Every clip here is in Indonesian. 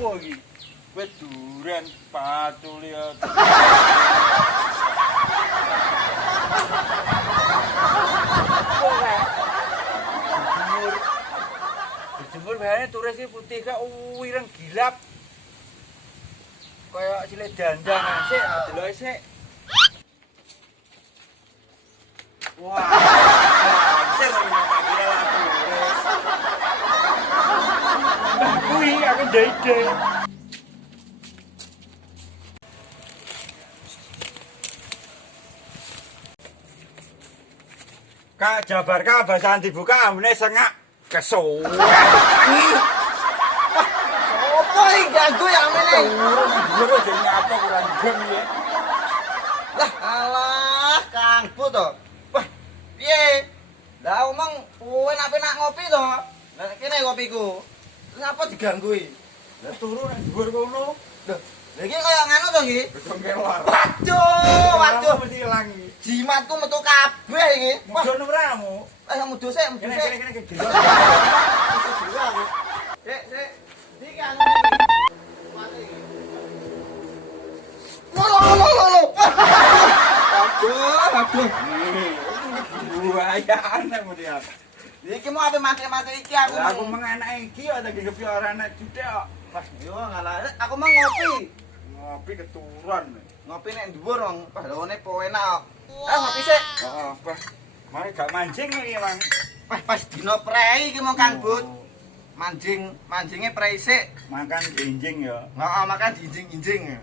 Apa iki? Wit duren pacul ya. Dijemur bahannya turis ini putih kak wireng gilap. Kayak cilik dandang asik, delok isik. Wah, hancur tak kira lah turis. Nah kuwi aku ndek-ndek. Kak Jabar kak bahasan dibuka ambune sengak kesuwen. Apa iki ganggu ya amene? Guru jenenge apa kurang gem ya. Lah alah Kang Bu to. Wah, piye? Lah omong kowe nak penak ngopi to. Lah kene kopiku. Ngapa diganggu iki? Lah turu nang dhuwur kono. Lho, lha iki kaya ngono to iki? Kekelor. Waduh, mesti ilang iki. jimatku metu kabeh iki. Wah, Mudun ora-mu. ayo mudu sik, mudu sik. Kene iki. Sik. Iki kan. Lo. Aduh. Buaya anakmu dia. Iki mau ape mati-mati iki aku. Lah aku mengenak iki kok tak gegepi ora enak jutek kok. Wah, yo ngalah. Aku mau ngopi. Ngopi keturun. Ngopi nek dhuwur wong pahlone po enak kok. Ngopi sik. Heeh, Pak. Mari gak mancing iki, Mang. Pas dino prei iki mau Kang Bud. Manjinge prei sik. Makan jinjing ya. Heeh, makan jinjing-jinjing.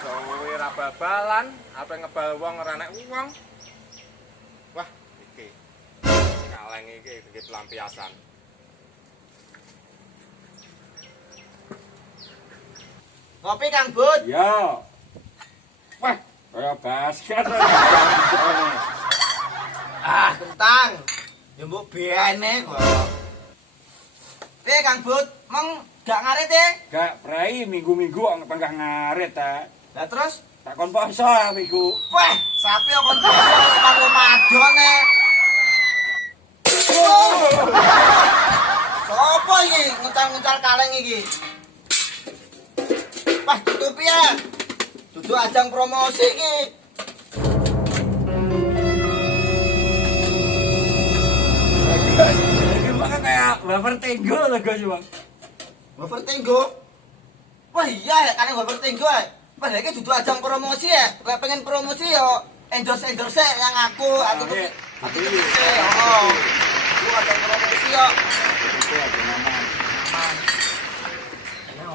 Sowe ra babalan, ape ngebal wong ora nek wong. Wah, iki. Kaleng iki pelampiasan. Ngopi Kang Bud. Ya. Wah, kaya basket. Kentang. Ya mbok beane kok. Piye Kang Bud? Mong gak ngarit e? Gak prei minggu-minggu kok penggah ngarit ta. Lah terus Takon poso minggu. wah, sapi kok kon karo madone. Sopo iki nguncal-nguncal kaleng iki? Wah, tutup ya. Dudu ajang promosi iki. Iki makan kayak wafer tenggo lho, Gus, Bang. Wafer tenggo. Wah iya ya kan wafer tenggo ya. Padahal iki dudu ajang promosi ya. Lek pengen promosi yo endorse yang aku Oke. aku bisa. Oh. Aku ajang promosi yo.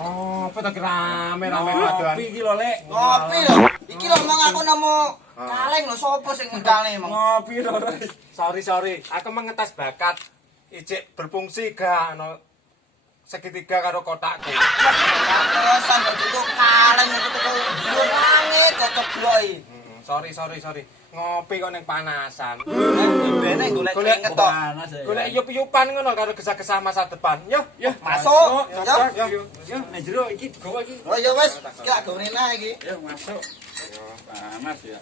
Oh, apa tak rame-rame Ngopi iki lho, Lek. Ngopi lho. Iki lho mong aku nemu kaleng lho sapa sing ngundalne mong. Ngopi lho, Res. Sorry. Aku mengetes bakat ijik berfungsi gak ono segitiga karo kotakku. Terus sampe tutuk kaleng itu tutuk dhuwur langit cocok bloki. Sorry. Ngopi kok ning panasan. Bene golek keringet to. Panas ya. Golek yup-yupan ngono karo gesah-gesah masa depan. Yo. Masuk. Yo, nek jero iki gowo iki. Oh ya wis, gak gawene nah iki. Yo, masuk. Panas ya.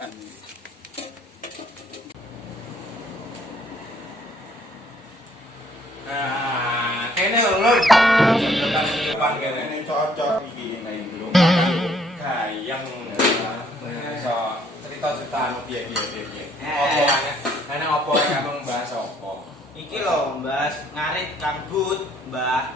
Nah, kene lho. Depan kene. Ini cocok iki nek belum. Gayang. So, cerita-cerita anu piye. Apa ana apa kamu bahas apa? Iki lho, Mbas, ngarit Kang Bud, Mbah.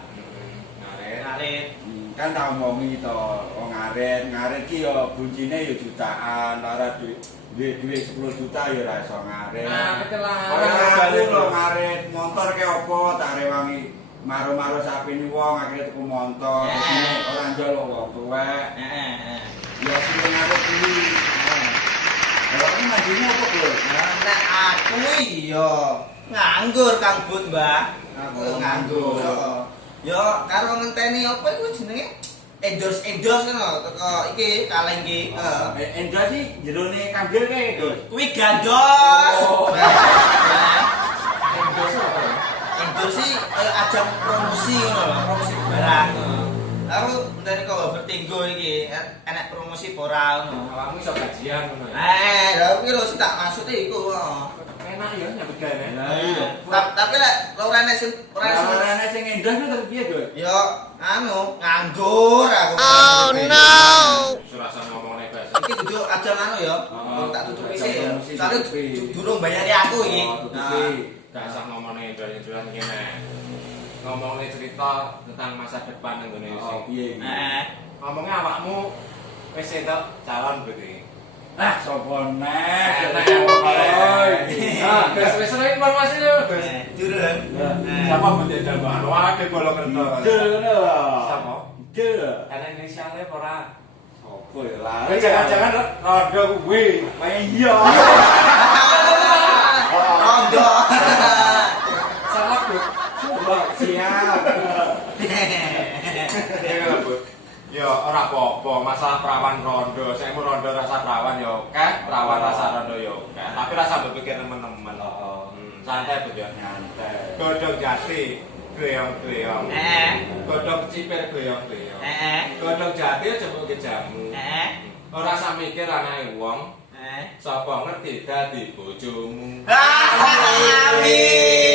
Ngarit. Kan tak omongi to, wong ngarit ki yo buncine yo jutaan, ora duit 10 juta yo ora iso ngarit. Nah, Ora lho ngarit, motor ke opo tak rewangi maru-maru sapine wong akhire tuku motor. Ora njaluk wong tuwek. Ya sing ngarit kuwi. Kalau ini majunya apa bro? Nek aku iya nganggur Kang Bud, Mbah. Aku nganggur. Yo karo ngenteni apa iku jenenge? Endorse ngono teko iki kaleng iki. Endra sih jerone kambel kae, Gus. Kuwi gandos. Oh. Endorse apa ya? Endorse sih ajang promosi ngono lho, promosi barang. Aku ndane kok overtinggo iki enek promosi ora ngono. Awakmu iso gajian ngono ya. Lha kuwi lho sing tak maksud iku. enak ya nyambut gawe. Lah iya. Tapi lek lorane sing Orane sing endah ku terus piye, Gus? yo anu nganggur aku. Oh no. Surasa ngomongnya bahasa. Iki dudu ajang anu ya. Oh, Tak tutupi ajang sih ya. promosi Soale tutupi. durung bayari aku iki. Oh, tutupi. Gak usah ngomongnya indolan gini. Ngomongnya cerita tentang masa depan Indonesia. Oh, piye? Ngomongnya awakmu wis entuk calon berarti. Ah, sopo neh? Enak ah, wis informasi lho, Gus. Durung. Siapa budi dalem anu ade bola kerto. Dene. Siapa? Dene. Ana inisialnya apa ora? Sopo ya lah? Jangan-jangan rondo kuwi. Iya. Rondo. Sama Gus. Siap. Ya lho, Bu. Ya ora apa-apa, masalah perawan rondo. Saya mau rondo rasa perawan ya oke, perawan rasa rondo ya oke. Tapi rasa berpikir teman-teman. Santai Bu ya. Nyantai. Godhong jati, gleong-gleong. Godhong cipir gleong-gleong. Godhong jati aja mbok ke jamu. Ora usah mikir anake wong. Sapa ngerti dadi bojomu. Amin.